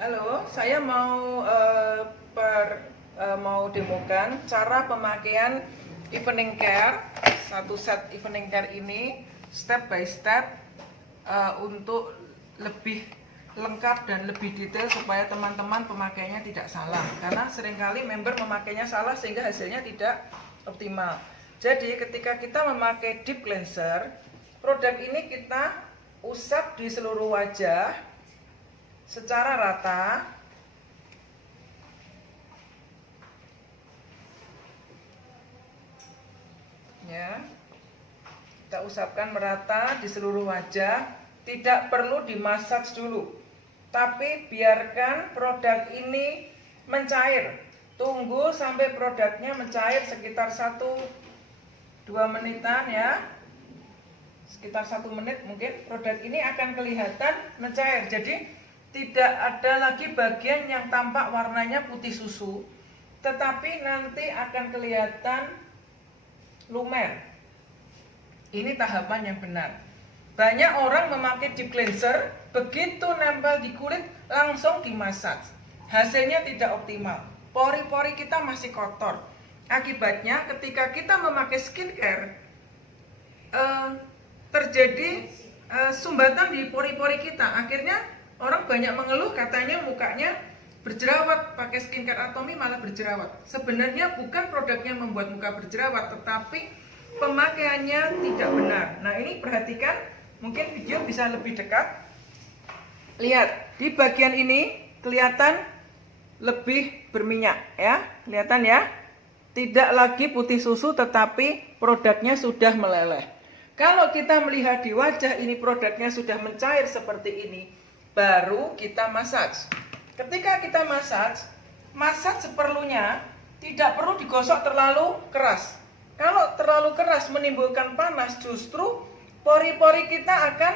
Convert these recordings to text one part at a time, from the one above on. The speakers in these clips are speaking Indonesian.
Halo, saya mau demokan cara pemakaian evening care. Satu set evening care ini step by step untuk lebih lengkap dan lebih detail supaya teman-teman pemakainya tidak salah. Karena seringkali member memakainya salah sehingga hasilnya tidak optimal. Jadi ketika kita memakai deep cleanser, produk ini kita usap di seluruh wajah secara rata. Ya. Kita usapkan merata di seluruh wajah, tidak perlu dimassage dulu. Tapi biarkan produk ini mencair. Tunggu sampai produknya mencair sekitar 1-2 menitan ya. Sekitar 1 menit mungkin produk ini akan kelihatan mencair. Jadi tidak ada lagi bagian yang tampak warnanya putih susu, tetapi nanti akan kelihatan lumer. Ini tahapan yang benar. Banyak orang memakai deep cleanser, begitu nempel di kulit langsung dimassage. Hasilnya tidak optimal. Pori-pori kita masih kotor. Akibatnya ketika kita memakai skincare, terjadi sumbatan di pori-pori kita. Akhirnya orang banyak mengeluh katanya mukanya berjerawat, pakai skincare Atomy malah berjerawat. Sebenarnya bukan produknya membuat muka berjerawat, tetapi pemakaiannya tidak benar. Nah ini perhatikan, mungkin video bisa lebih dekat. Lihat, di bagian ini kelihatan lebih berminyak ya, kelihatan ya. Tidak lagi putih susu tetapi produknya sudah meleleh. Kalau kita melihat di wajah ini produknya sudah mencair seperti ini, baru kita massage. Ketika kita massage seperlunya, tidak perlu digosok terlalu keras. Kalau terlalu keras menimbulkan panas, justru pori-pori kita akan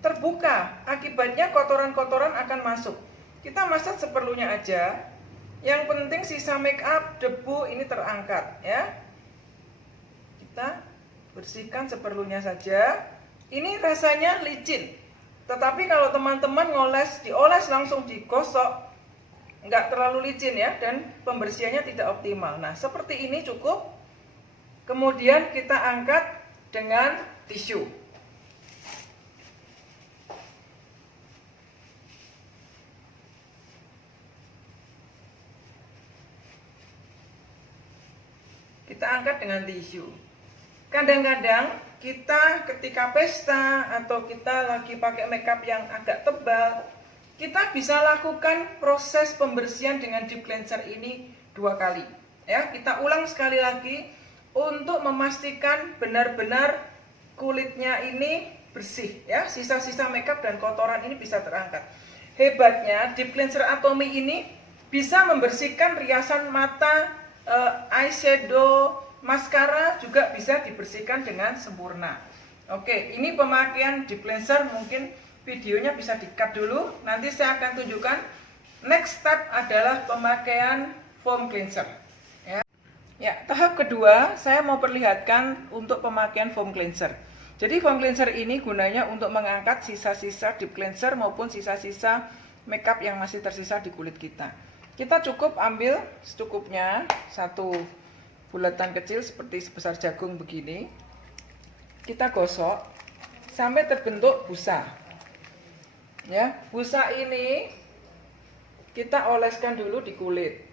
terbuka. Akibatnya kotoran-kotoran akan masuk. Kita massage seperlunya aja. Yang penting sisa make up, debu ini terangkat ya. Kita bersihkan seperlunya saja. Ini rasanya licin. Tetapi kalau teman-teman dioles langsung digosok, nggak terlalu licin ya, dan pembersihannya tidak optimal. Nah, seperti ini cukup. Kemudian kita angkat dengan tisu. Kita angkat dengan tisu. Kadang-kadang kita ketika pesta atau kita lagi pakai makeup yang agak tebal, kita bisa lakukan proses pembersihan dengan deep cleanser ini 2 kali. Ya, kita ulang sekali lagi untuk memastikan benar-benar kulitnya ini bersih. Ya, sisa-sisa makeup dan kotoran ini bisa terangkat. Hebatnya deep cleanser Atomy ini bisa membersihkan riasan mata, eyeshadow, maskara juga bisa dibersihkan dengan sempurna. Oke, ini pemakaian deep cleanser, mungkin videonya bisa di-cut dulu. Nanti saya akan tunjukkan next step adalah pemakaian foam cleanser. Ya, tahap kedua saya mau perlihatkan untuk pemakaian foam cleanser. Jadi foam cleanser ini gunanya untuk mengangkat sisa-sisa deep cleanser maupun sisa-sisa makeup yang masih tersisa di kulit kita. Kita cukup ambil secukupnya, satu bulatan kecil seperti sebesar jagung begini. Kita gosok sampai terbentuk busa. Ya, busa ini kita oleskan dulu di kulit.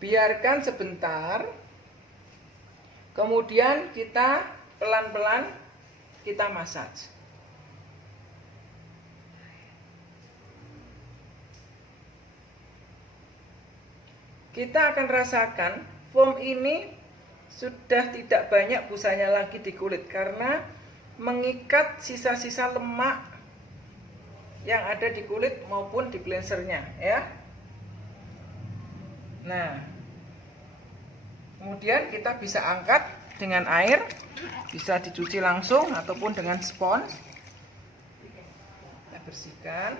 Biarkan sebentar, kemudian kita pelan-pelan kita massage. Kita akan rasakan foam ini sudah tidak banyak busanya lagi di kulit karena mengikat sisa-sisa lemak yang ada di kulit maupun di deep cleansernya ya. Nah, Kemudian kita bisa angkat dengan air, bisa dicuci langsung ataupun dengan spons. Kita bersihkan.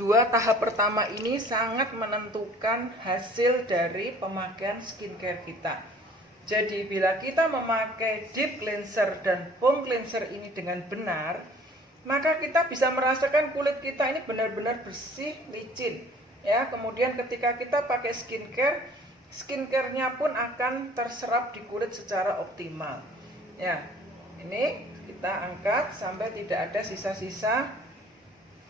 Dua tahap pertama ini sangat menentukan hasil dari pemakaian skincare kita. Jadi bila kita memakai deep cleanser dan foam cleanser ini dengan benar, maka kita bisa merasakan kulit kita ini benar-benar bersih, licin. Ya, kemudian ketika kita pakai skincare-nya pun akan terserap di kulit secara optimal. Ya, ini kita angkat sampai tidak ada sisa-sisa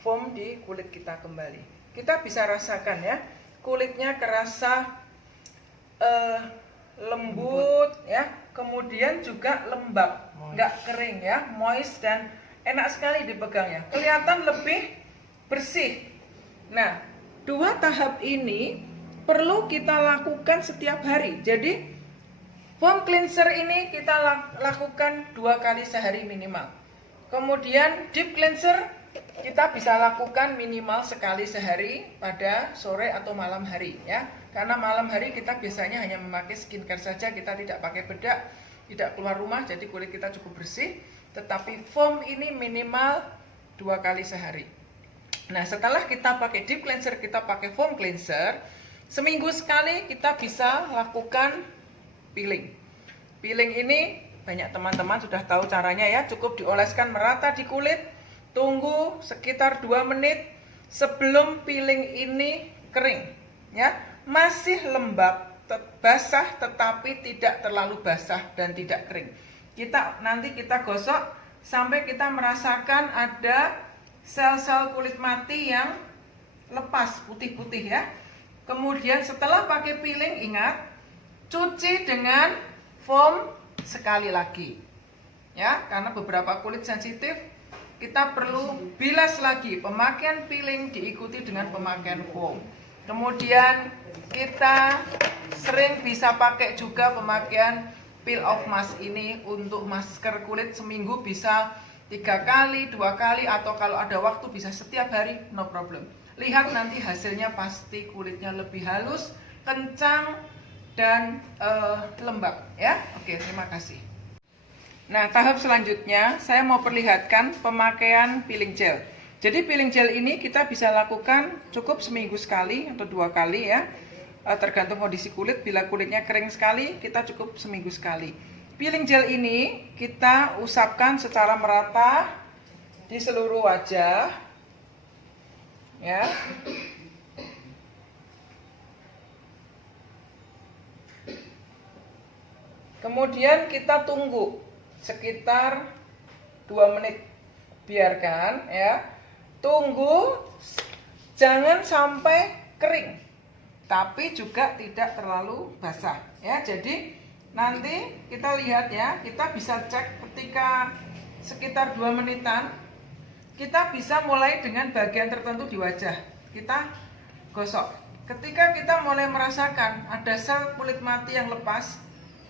foam di kulit kita kembali. Kita bisa rasakan ya, kulitnya kerasa lembut ya, kemudian juga lembab, nggak kering ya, moist dan enak sekali dipegangnya. Kelihatan lebih bersih. Nah, dua tahap ini perlu kita lakukan setiap hari. Jadi foam cleanser ini kita lakukan 2 kali sehari minimal. Kemudian deep cleanser kita bisa lakukan minimal sekali sehari pada sore atau malam hari ya. Karena malam hari kita biasanya hanya memakai skincare saja, kita tidak pakai bedak, tidak keluar rumah, jadi kulit kita cukup bersih. Tetapi foam ini minimal 2 kali sehari. Nah, setelah kita pakai deep cleanser, kita pakai foam cleanser, seminggu sekali kita bisa lakukan peeling. Peeling ini banyak teman-teman sudah tahu caranya ya, cukup dioleskan merata di kulit. Tunggu sekitar 2 menit sebelum peeling ini kering ya. Masih lembab, basah tetapi tidak terlalu basah dan tidak kering. Nanti kita gosok sampai kita merasakan ada sel-sel kulit mati yang lepas putih-putih ya. Kemudian setelah pakai peeling, ingat cuci dengan foam sekali lagi ya, karena beberapa kulit sensitif kita perlu bilas lagi. Pemakaian peeling diikuti dengan pemakaian foam. Kemudian kita sering bisa pakai juga pemakaian peel off mask ini untuk masker kulit, seminggu bisa 3 kali, 2 kali, atau kalau ada waktu bisa setiap hari, no problem. Lihat nanti hasilnya, pasti kulitnya lebih halus, kencang, dan lembab ya. Oke, terima kasih. Nah, tahap selanjutnya saya mau perlihatkan pemakaian peeling gel. Jadi peeling gel ini kita bisa lakukan cukup seminggu sekali atau 2 kali ya, tergantung kondisi kulit. Bila kulitnya kering sekali, kita cukup seminggu sekali. Peeling gel ini kita usapkan secara merata di seluruh wajah ya. Kemudian kita tunggu sekitar 2 menit, biarkan ya. Tunggu, jangan sampai kering, tapi juga tidak terlalu basah ya. Jadi nanti kita lihat ya, kita bisa cek ketika sekitar 2 menitan, kita bisa mulai dengan bagian tertentu di wajah, kita gosok. Ketika kita mulai merasakan ada sel kulit mati yang lepas,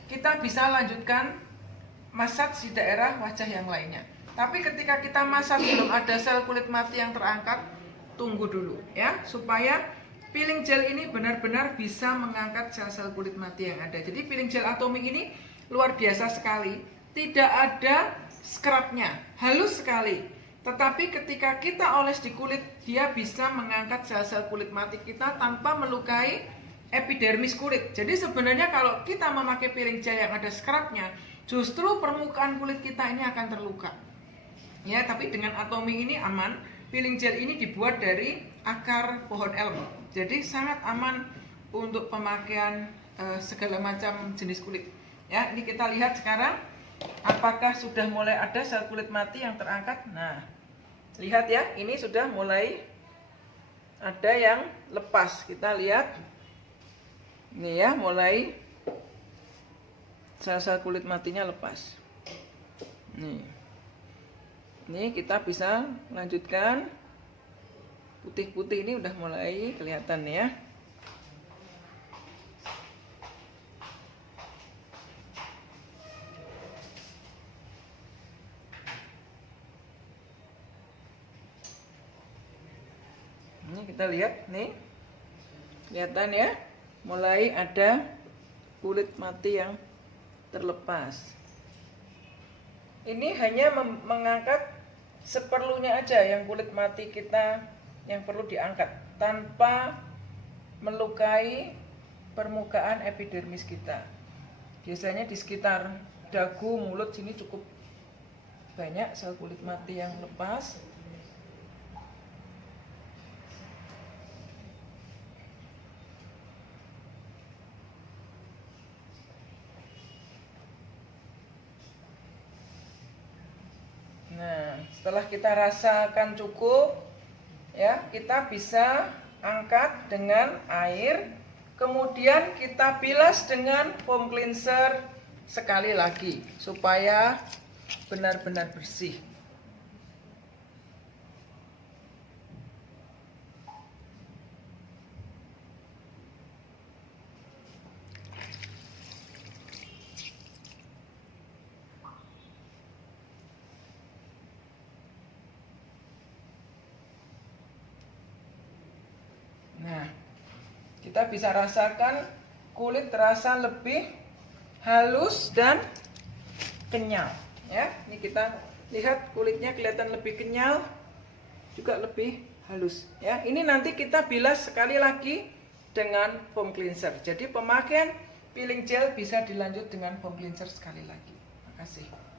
kita bisa lanjutkan massage di daerah wajah yang lainnya. Tapi ketika kita massage belum ada sel kulit mati yang terangkat, tunggu dulu ya, supaya peeling gel ini benar-benar bisa mengangkat sel-sel kulit mati yang ada. Jadi peeling gel Atomy ini luar biasa sekali, tidak ada scrubnya, halus sekali. Tetapi ketika kita oles di kulit, dia bisa mengangkat sel-sel kulit mati kita tanpa melukai epidermis kulit. Jadi sebenarnya kalau kita memakai peeling gel yang ada scrubnya, justru permukaan kulit kita ini akan terluka ya. Tapi dengan Atomy ini aman. Peeling gel ini dibuat dari akar pohon elm, jadi sangat aman untuk pemakaian segala macam jenis kulit ya. Ini kita lihat sekarang apakah sudah mulai ada sel kulit mati yang terangkat. Nah, lihat ya, ini sudah mulai ada yang lepas. Kita lihat ini ya, mulai sel-sel kulit matinya lepas. Nih kita bisa lanjutkan. Putih-putih ini udah mulai kelihatan ya. Kita lihat nih, kelihatan ya, mulai ada kulit mati yang terlepas. Ini hanya mengangkat seperlunya aja yang kulit mati kita yang perlu diangkat, tanpa melukai permukaan epidermis kita. Biasanya di sekitar dagu, mulut sini cukup banyak sel kulit mati yang lepas. Nah, setelah kita rasakan cukup, ya, kita bisa angkat dengan air, kemudian kita bilas dengan foam cleanser sekali lagi supaya benar-benar bersih. Nah, kita bisa rasakan kulit terasa lebih halus dan kenyal. Ya, ini kita lihat kulitnya kelihatan lebih kenyal, juga lebih halus. Ya, ini nanti kita bilas sekali lagi dengan foam cleanser. Jadi pemakaian peeling gel bisa dilanjut dengan foam cleanser sekali lagi. Terima kasih.